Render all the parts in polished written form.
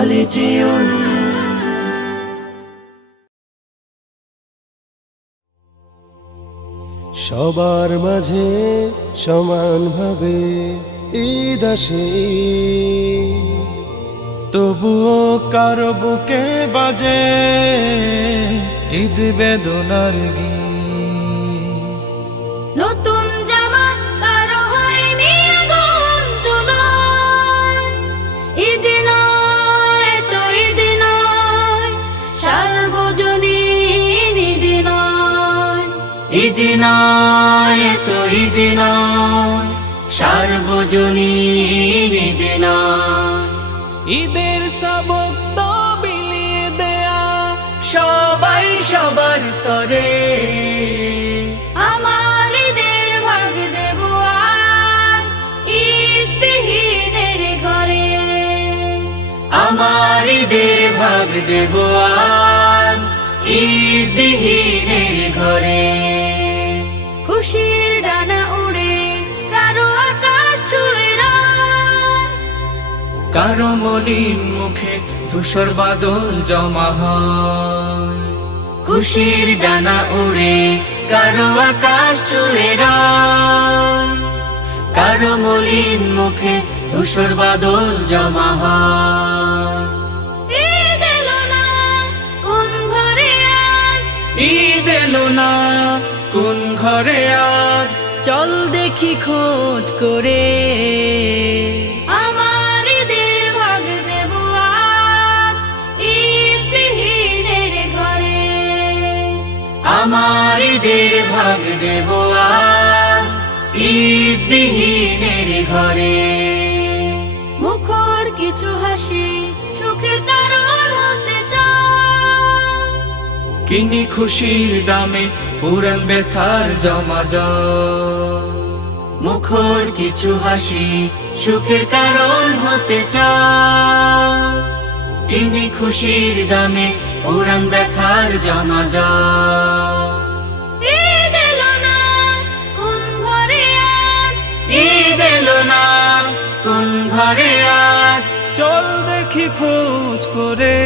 কলেজিয়ন। সবার মাঝে সমানভাবে ঈদ আসে, তবুও কারো বুকে বাজে ঈদ বেদনার গীত। নতুন জামা কারো হয়নি আগুন চুলোয়, ঈদ নয় তো ঈদ নয়, সার্বজনীন ঈদ নয়। ঈদ নয় তো ঈদ নয়, সার্বজনীন ঈদ নয়। ঈদের সবক তো বিলিয়ে দেয়া সবাই সবার তরে। আমার ঈদের ভাগ দেব আজ ঈদ বিহীনের ঘরে। আমার ঈদের ভাগ দেব আজ ঈদ বিহীনের ঘরে। খুশির ডানা উড়ে কারো আকাশ ছুঁয়ে রায়, কারো মলিন মুখে ধূসর বাদল জমা হয়। খুশির ডানা উড়ে কারো আকাশ ছুঁয়ে রায়, কারো মলিন মুখে ধূসর বাদল জমা হয়। ঈদ এলো না কোন ঘরে আজ, ঈদ এলো না কোন ঘরে আজ, চল দেখি খোঁজ করে। আমার ঈদের ভাগ দেব আজ ঈদ বিহীনের ঘরে। আমার ঈদের ভাগ দেব আজ ঈদ বিহীনের ঘরে। মুখর কিছু হাসি সুখের কারণ হতে চায়, কিনি খুশির দামে পুরান ব্যথার জমা যায়। মুখর কিছু হাসি সুখের কারণ হতে চায়, কিনি খুশির দামে পুরান ব্যথার জমা যায়। ঈদ এলো না কোন ঘরে আজ, ঈদ এলো না কোন ঘরে আজ, চল দেখি খোঁজ করে।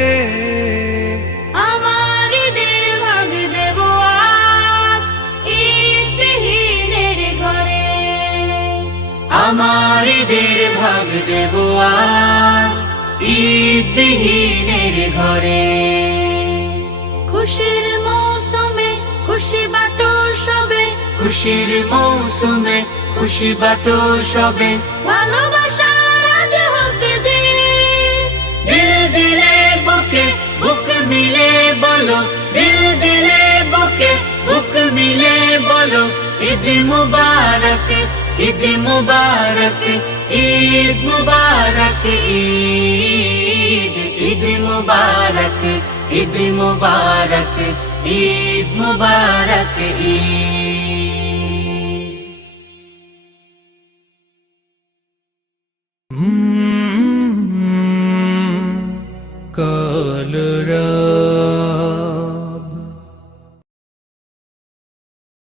আমার ঈদের ভাগ দেব আজ ঈদ বিহীনের ঘরে। আমার ঈদের ভাগ দেব আজ ঈদ বিহীনের ঘরে। খুশির মৌসুমে খুশি বাটো সবে, খুশির মৌসুমে খুশি বাটো সবে, ভালোবাসার আজ হোক যে। দিল দিলে বুকে বুক মিলে বলো, দিল দিলে বুকে বুক মিলে বলো, ঈদ মুবারক ঈদ মুবারক ঈদ মুবারক ঈদ, ঈদ মুবারক ঈদ মুবারক ঈদ মুবারক ঈদ।